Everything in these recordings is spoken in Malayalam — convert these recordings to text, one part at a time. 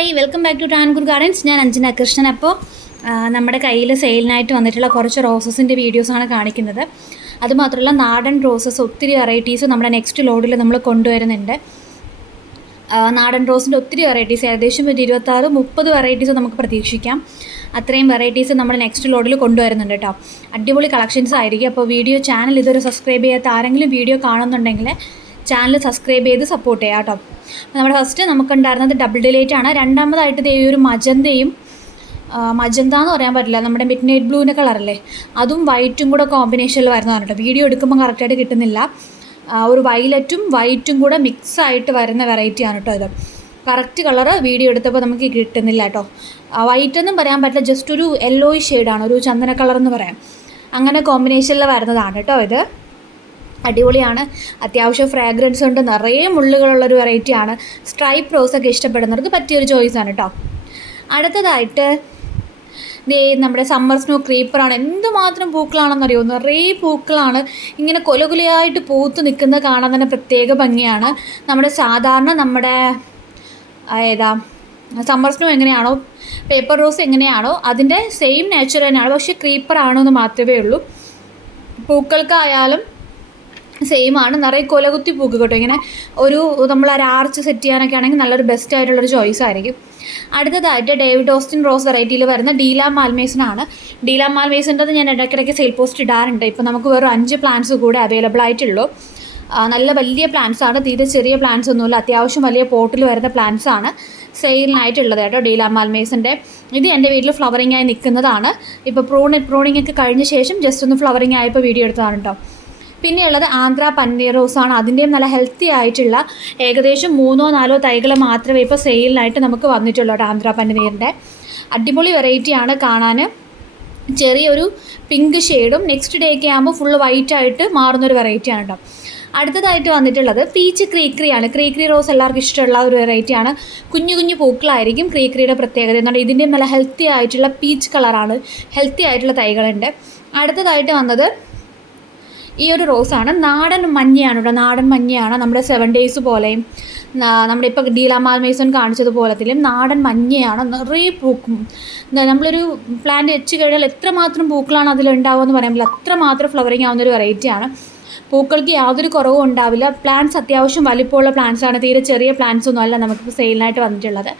Hi, welcome back to Tankur gardens. ഞാൻ അഞ്ജന കൃഷ്ണൻ. അപ്പോൾ നമ്മുടെ കയ്യിൽ സെയിലിനായിട്ട് വന്നിട്ടുള്ള കുറച്ച് റോസസിൻ്റെ വീഡിയോസാണ് കാണിക്കുന്നത്. അതുമാത്രമല്ല, നാടൻ റോസസ് ഒത്തിരി വെറൈറ്റീസ് നമ്മുടെ നെക്സ്റ്റ് ലോഡിൽ നമ്മൾ കൊണ്ടുവരുന്നുണ്ട്. നാടൻ റോസിൻ്റെ ഒത്തിരി വെറൈറ്റീസ്, ഏകദേശം ഒരു 26-30 വെറൈറ്റീസ് നമുക്ക് പ്രതീക്ഷിക്കാം. അത്രയും വെറൈറ്റീസ് നമ്മൾ നെക്സ്റ്റ് ലോഡിൽ കൊണ്ടുവരുന്നുണ്ട് കേട്ടോ. അടിപൊളി കളക്ഷൻസ് ആയിരിക്കും. അപ്പോൾ ചാനൽ ഇതുവരെ സബ്സ്ക്രൈബ് ചെയ്യാത്ത ആരെങ്കിലും വീഡിയോ കാണുന്നുണ്ടെങ്കിൽ ചാനൽ സബ്സ്ക്രൈബ് ചെയ്ത് സപ്പോർട്ട് ചെയ്യാം കേട്ടോ. നമ്മുടെ ഫസ്റ്റ് നമുക്കുണ്ടായിരുന്നത് ഡബിൾ ഡിലൈറ്റ് ആണ്. രണ്ടാമതായിട്ട് ഈ ഒരു മജന്ത എന്ന് പറയാൻ പറ്റില്ല, നമ്മുടെ മിഡ് നൈറ്റ് ബ്ലൂവിൻ്റെ കളറല്ലേ, അതും വൈറ്റും കൂടെ കോമ്പിനേഷനിൽ വരുന്നതാണ് കേട്ടോ. വീഡിയോ എടുക്കുമ്പോൾ കറക്റ്റായിട്ട് കിട്ടുന്നില്ല. ഒരു വയലറ്റും വൈറ്റും കൂടെ മിക്സ് ആയിട്ട് വരുന്ന വെറൈറ്റിയാണ് കേട്ടോ ഇത്. കറക്റ്റ് കളറ് വീഡിയോ എടുത്തപ്പോൾ നമുക്ക് കിട്ടുന്നില്ല കേട്ടോ. വൈറ്റ് എന്നും പറയാൻ പറ്റില്ല, ജസ്റ്റ് ഒരു യെല്ലോയിഷ് ഷെയ്ഡാണ്, ഒരു ചന്ദന കളർ എന്ന് പറയാം. അങ്ങനെ കോമ്പിനേഷനിൽ വരുന്നതാണ് കേട്ടോ ഇത്. അടിപൊളിയാണ്, അത്യാവശ്യം ഫ്രാഗ്രൻസ് ഉണ്ട്, നിറയെ മുള്ളുകളുള്ളൊരു വെറൈറ്റിയാണ്. സ്ട്രൈപ്പ് റോസൊക്കെ ഇഷ്ടപ്പെടുന്നവർക്ക് പറ്റിയൊരു ചോയ്സാണ് കേട്ടോ. അടുത്തതായിട്ട് നമ്മുടെ സമ്മർ സ്നോ ക്രീപ്പറാണ്. എന്തുമാത്രം പൂക്കളാണെന്നറിയോ, നിറയെ പൂക്കളാണ്. ഇങ്ങനെ കൊലകുലയായിട്ട് പൂത്ത് നിൽക്കുന്നത് കാണാൻ തന്നെ പ്രത്യേക ഭംഗിയാണ്. നമ്മുടെ സമ്മർ സ്നോ എങ്ങനെയാണോ, പേപ്പർ റോസ് എങ്ങനെയാണോ, അതിൻ്റെ സെയിം നേച്ചർ തന്നെയാണ്. പക്ഷേ ക്രീപ്പർ ആണെന്ന് മാത്രമേ ഉള്ളൂ. പൂക്കൾക്കായാലും സെയിം ആണ്, നിറയെ കൊലകുത്തി പൂക്ക് കേട്ടോ. ഇങ്ങനെ നമ്മൾ ഒരു ആർച്ച് സെറ്റ് ചെയ്യാനൊക്കെ ആണെങ്കിൽ നല്ലൊരു ബെസ്റ്റ് ആയിട്ടുള്ളൊരു ചോയ്സ് ആയിരിക്കും. അടുത്തതായിട്ട് ഡേവിഡ് ഓസ്റ്റിൻ റോസ് വെറൈറ്റിയിൽ വരുന്ന ഡീല മാൽമേസനാണ്. ഡീല മാൽമേസിൻ്റെത് ഞാൻ ഇടയ്ക്കിടയ്ക്ക് സെയിൽ പോസ്റ്റ് ഇടാറുണ്ട്. ഇപ്പോൾ നമുക്ക് വെറും 5 പ്ലാന്റ്സ് കൂടെ അവൈലബിൾ ആയിട്ടുള്ളൂ. നല്ല വലിയ പ്ലാന്റ്സ് ആണ്, തീരെ ചെറിയ പ്ലാന്റ്സ് ഒന്നുമില്ല. അത്യാവശ്യം വലിയ പോട്ടിൽ വരുന്ന പ്ലാന്റ്സ് ആണ് സെയിലിനായിട്ടുള്ളത് കേട്ടോ. ഡീല മാൽമേസിൻ്റെ ഇത് എൻ്റെ വീട്ടിൽ ഫ്ലവറിംഗ് ആയി നിൽക്കുന്നതാണ്. ഇപ്പോൾ പ്രൂണിംഗ് ഒക്കെ കഴിഞ്ഞ ശേഷം ജസ്റ്റ് ഒന്ന് ഫ്ലവറിംഗ് ആയപ്പോൾ വീഡിയോ എടുത്തതാണ് കേട്ടോ. പിന്നെയുള്ളത് ആന്ധ്ര പന്നീർ റോസാണ്. അതിൻ്റെയും നല്ല ഹെൽത്തി ആയിട്ടുള്ള ഏകദേശം 3-4 തൈകൾ മാത്രമേ ഇപ്പോൾ സെയിലിനായിട്ട് നമുക്ക് വന്നിട്ടുള്ളൂ കേട്ടോ. ആന്ധ്ര പന്നീറിൻ്റെ അടിപൊളി വെറൈറ്റിയാണ് കാണാൻ. ചെറിയൊരു പിങ്ക് ഷെയ്ഡും നെക്സ്റ്റ് ഡേക്ക് ആകുമ്പോൾ ഫുള്ള് വൈറ്റ് ആയിട്ട് മാറുന്നൊരു വെറൈറ്റിയാണ് കേട്ടോ. അടുത്തതായിട്ട് വന്നിട്ടുള്ളത് പീച്ച് ക്രീക്രിയാണ്. ക്രീക്രി റോസ് എല്ലാവർക്കും ഇഷ്ടമുള്ള ഒരു വെറൈറ്റിയാണ്. കുഞ്ഞു കുഞ്ഞു പൂക്കളായിരിക്കും ക്രീക്രിയുടെ പ്രത്യേകത. എന്നാൽ ഇതിൻ്റെയും നല്ല ഹെൽത്തി ആയിട്ടുള്ള പീച്ച് കളറാണ്, ഹെൽത്തി ആയിട്ടുള്ള തൈകളുണ്ട്. അടുത്തതായിട്ട് വന്നത് ഈ ഒരു റോസാണ്. നാടൻ മഞ്ഞയാണ് കേട്ടോ. നാടൻ മഞ്ഞയാണ്, നമ്മുടെ 7 days പോലെയും നമ്മുടെ ഇപ്പോൾ ഡീല മാൽമേസൺ കാണിച്ചതുപോലത്തിലും നാടൻ മഞ്ഞയാണ്. നിറയെ പൂക്കും. നമ്മളൊരു പ്ലാന്റ് വെച്ച് കഴിഞ്ഞാൽ എത്രമാത്രം പൂക്കളാണ് അതിലുണ്ടാവുക എന്ന് പറയാൻ പറ്റില്ല, അത്രമാത്രം ഫ്ലവറിങ് ആവുന്നൊരു വെറൈറ്റിയാണ്. പൂക്കൾക്ക് യാതൊരു കുറവും ഉണ്ടാവില്ല. പ്ലാന്റ്സ് അത്യാവശ്യം വലിപ്പമുള്ള പ്ലാന്റ്സ് ആണ്, തീരെ ചെറിയ പ്ലാന്റ്സ് ഒന്നും അല്ല നമുക്കിപ്പോൾ സെയിലിനായിട്ട് വന്നിട്ടുള്ളത്.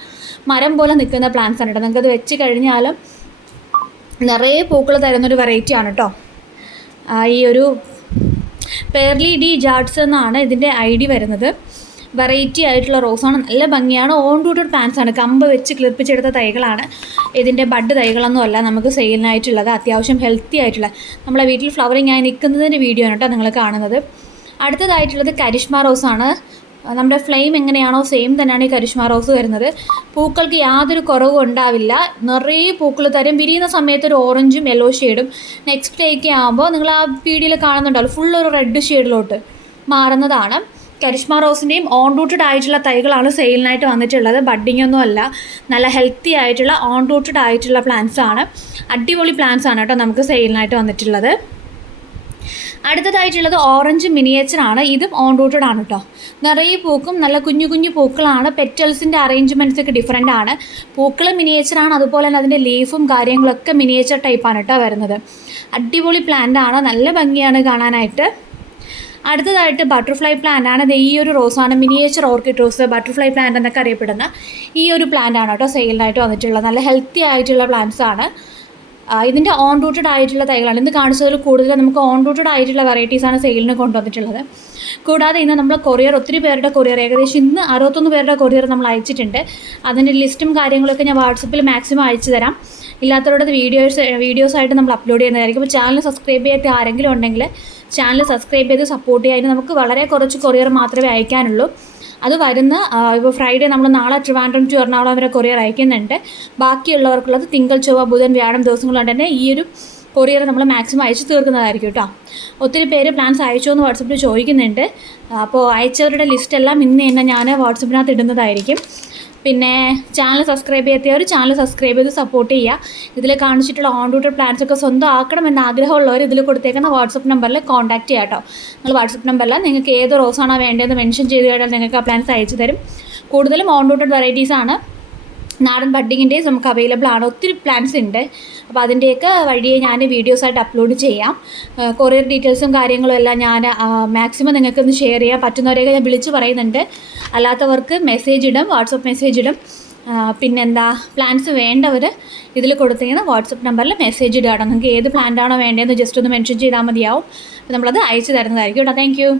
മരം പോലെ നിൽക്കുന്ന പ്ലാന്റ്സ് ആണ് കേട്ടോ. നിങ്ങൾക്കത് വെച്ച് കഴിഞ്ഞാലും നിറയെ പൂക്കൾ തരുന്നൊരു വെറൈറ്റിയാണ് കേട്ടോ. ഈ ഒരു പേർലി ഡി ജാഡ്സ് എന്നാണ് ഇതിൻ്റെ ID വരുന്നത്. വെറൈറ്റി ആയിട്ടുള്ള റോസാണ്, നല്ല ഭംഗിയാണ്. ഓൺ റൂട്ടഡ് പ്ലാന്റ്സ് ആണ്, കമ്പ് വെച്ച് കിളിപ്പിച്ചെടുത്ത തൈകളാണ്. ഇതിൻ്റെ ബഡ് തൈകളൊന്നും അല്ല നമുക്ക് സെയിലിനായിട്ടുള്ളത്. അത്യാവശ്യം ഹെൽത്തി ആയിട്ടുള്ള നമ്മളെ വീട്ടിൽ ഫ്ലവറിങ് ആയി നിൽക്കുന്നതിൻ്റെ വീഡിയോ ആണ് കേട്ടോ നിങ്ങൾ കാണുന്നത്. അടുത്തതായിട്ടുള്ളത് കരിഷ്മ റോസാണ്. നമ്മുടെ ഫ്ലെയിം എങ്ങനെയാണോ സെയിം തന്നെയാണ് ഈ കരിഷ്മ റോസ് വരുന്നത്. പൂക്കൾക്ക് യാതൊരു കുറവും ഉണ്ടാവില്ല, നിറയെ പൂക്കൾ തരും. വിരിയുന്ന സമയത്ത് ഒരു ഓറഞ്ചും യെല്ലോ ഷെയ്ഡും, നെക്സ്റ്റ് ഡേക്ക് ആകുമ്പോൾ നിങ്ങൾ ആ വീഡിയോയിൽ കാണുന്നുണ്ടാവും ഫുൾ ഒരു റെഡ് ഷെയ്ഡിലോട്ട് മാറുന്നതാണ്. കരിഷ്മ റോസിൻ്റെയും ഓൺ റൂട്ടഡ് ആയിട്ടുള്ള തൈകളാണ് സെയിലിനായിട്ട് വന്നിട്ടുള്ളത്. ബഡ്ഡിംഗ് ഒന്നും അല്ല, നല്ല ഹെൽത്തി ആയിട്ടുള്ള ഓൺ റൂട്ടഡ് ആയിട്ടുള്ള പ്ലാന്റ്സ് ആണ്. അടിപൊളി പ്ലാന്റ്സ് ആണ് കേട്ടോ നമുക്ക് സെയിലിനായിട്ട് വന്നിട്ടുള്ളത്. അടുത്തതായിട്ടുള്ളത് ഓറഞ്ച് മിനിയേച്ചറാണ്. ഇതും ഓൺ റൂട്ടഡ് ആണ് കേട്ടോ. നിറയെ പൂക്കും, നല്ല കുഞ്ഞു കുഞ്ഞു പൂക്കളാണ്. പെറ്റൽസിൻ്റെ അറേഞ്ച്മെൻറ്റ്സ് ഒക്കെ ഡിഫറെൻ്റ് ആണ്. പൂക്കൾ മിനിയേച്ചറാണ്, അതുപോലെ തന്നെ അതിൻ്റെ ലീഫും കാര്യങ്ങളൊക്കെ മിനിയേച്ചർ ടൈപ്പാണ് കേട്ടോ വരുന്നത്. അടിപൊളി പ്ലാന്റ് ആണ്, നല്ല ഭംഗിയാണ് കാണാനായിട്ട്. അടുത്തതായിട്ട് ബട്ടർഫ്ലൈ പ്ലാന്റ് ആണ്. ഈ ഒരു റോസാണ്, miniature orchid rose, butterfly plant എന്നൊക്കെ അറിയപ്പെടുന്ന ഈ ഒരു പ്ലാന്റ് ആണ് കേട്ടോ സെയിലിനായിട്ട് വന്നിട്ടുള്ളത്. നല്ല ഹെൽത്തി ആയിട്ടുള്ള പ്ലാന്റ്സ് ആണ്. ഇതിൻ്റെ ഓൺ റൂട്ടഡ് ആയിട്ടുള്ള തൈകളാണ്. ഇന്ന് കാണിച്ചതിൽ കൂടുതൽ നമുക്ക് ഓൺ റൂട്ടഡ് ആയിട്ടുള്ള വെറൈറ്റീസാണ് സെയിലിന് കൊണ്ടുവന്നിട്ടുള്ളത്. കൂടാതെ ഇന്ന് നമ്മൾ ഒത്തിരി പേരുടെ കൊറിയർ, ഏകദേശം ഇന്ന് 61 പേരുടെ കൊറിയർ നമ്മൾ അയച്ചിട്ടുണ്ട്. അതിൻ്റെ ലിസ്റ്റും കാര്യങ്ങളൊക്കെ ഞാൻ വാട്സപ്പിൽ മാക്സിമം അയച്ചു തരാം. ഇല്ലാത്തവരുടെ വീഡിയോസായിട്ട് നമ്മൾ അപ്ലോഡ് ചെയ്യുന്നതായിരിക്കും. അപ്പോൾ ചാനൽ സബ്സ്ക്രൈബ് ചെയ്യാത്ത ആരെങ്കിലും ഉണ്ടെങ്കിൽ ചാനൽ സബ്സ്ക്രൈബ് ചെയ്ത് സപ്പോർട്ട് ചെയ്യാൻ. നമുക്ക് വളരെ കുറച്ച് കൊറിയർ മാത്രമേ അയക്കാനുള്ളൂ. അത് വരുന്ന ഇപ്പോൾ ഫ്രൈഡേ നമ്മൾ നാളെ ട്രിവാൻഡ്രം ടു എറണാകുളം വരെ കൊറിയർ അയക്കുന്നുണ്ട്. ബാക്കിയുള്ളവർക്കുള്ളത് തിങ്കൾ, ചൊവ്വ, ബുധൻ, വ്യാഴം ദിവസങ്ങളുണ്ട് തന്നെ ഈ ഒരു കൊറിയർ നമ്മൾ മാക്സിമം അയച്ചു തീർക്കുന്നതായിരിക്കും കേട്ടോ. ഒത്തിരി പേര് പ്ലാൻസ് അയച്ചോ എന്ന് വാട്സപ്പിൽ ചോദിക്കുന്നുണ്ട്. അപ്പോൾ അയച്ചവരുടെ ലിസ്റ്റെല്ലാം ഇന്ന് തന്നെ ഞാൻ വാട്സപ്പിനകത്ത് ഇടുന്നതായിരിക്കും. പിന്നെ ചാനൽ സബ്സ്ക്രൈബ് ചെയ്യാത്തവർ ചാനൽ സബ്സ്ക്രൈബ് ചെയ്ത് സപ്പോർട്ട് ചെയ്യുക. ഇതിൽ കാണിച്ചിട്ടുള്ള ഓൺ റൂട്ടഡ് പ്ലാൻസ് ഒക്കെ സ്വന്തം ആക്കണമെന്ന് ആഗ്രഹമുള്ളവർ ഇതിൽ കൊടുത്തേക്കുന്ന വാട്സപ്പ് നമ്പറിൽ കോൺടാക്റ്റ് ചെയ്യാം കേട്ടോ. നിങ്ങൾ വാട്സപ്പ് നമ്പറിൽ നിങ്ങൾക്ക് ഏത് റോസാണോ വേണ്ടതെന്ന് മെൻഷൻ ചെയ്ത് കഴിഞ്ഞാൽ നിങ്ങൾക്ക് ആ പ്ലാൻസ് അയച്ചു തരും. കൂടുതലും ഓൺ റൂട്ടഡ് വെറൈറ്റീസാണ്. നാടൻ ബഡ്ഡിങ്ങിൻ്റെയും നമുക്ക് അവൈലബിൾ ആണ്. ഒത്തിരി പ്ലാൻസ് ഉണ്ട്. അപ്പോൾ അതിൻ്റെയൊക്കെ വഴിയെ ഞാൻ വീഡിയോസായിട്ട് അപ്ലോഡ് ചെയ്യാം. കൊറിയർ ഡീറ്റെയിൽസും കാര്യങ്ങളും എല്ലാം ഞാൻ മാക്സിമം നിങ്ങൾക്കൊന്ന് ഷെയർ ചെയ്യാൻ പറ്റുന്നവരെയൊക്കെ ഞാൻ വിളിച്ച് പറയുന്നുണ്ട്. അല്ലാത്തവർക്ക് മെസ്സേജ് ഇടും, വാട്സപ്പ് മെസ്സേജ് ഇടും. പിന്നെന്താ, പ്ലാൻസ് വേണ്ടവർ ഇതിൽ കൊടുത്തിരിക്കുന്ന വാട്സപ്പ് നമ്പറിൽ മെസ്സേജ് ഇടുകയാണ്. നിങ്ങൾക്ക് ഏത് പ്ലാന്റാണോ വേണ്ടതെന്ന് ജസ്റ്റ് ഒന്ന് മെൻഷൻ ചെയ്താൽ മതിയാവും. അപ്പോൾ നമ്മളത് അയച്ചു തരുന്നതായിരിക്കും കേട്ടോ. Thank you.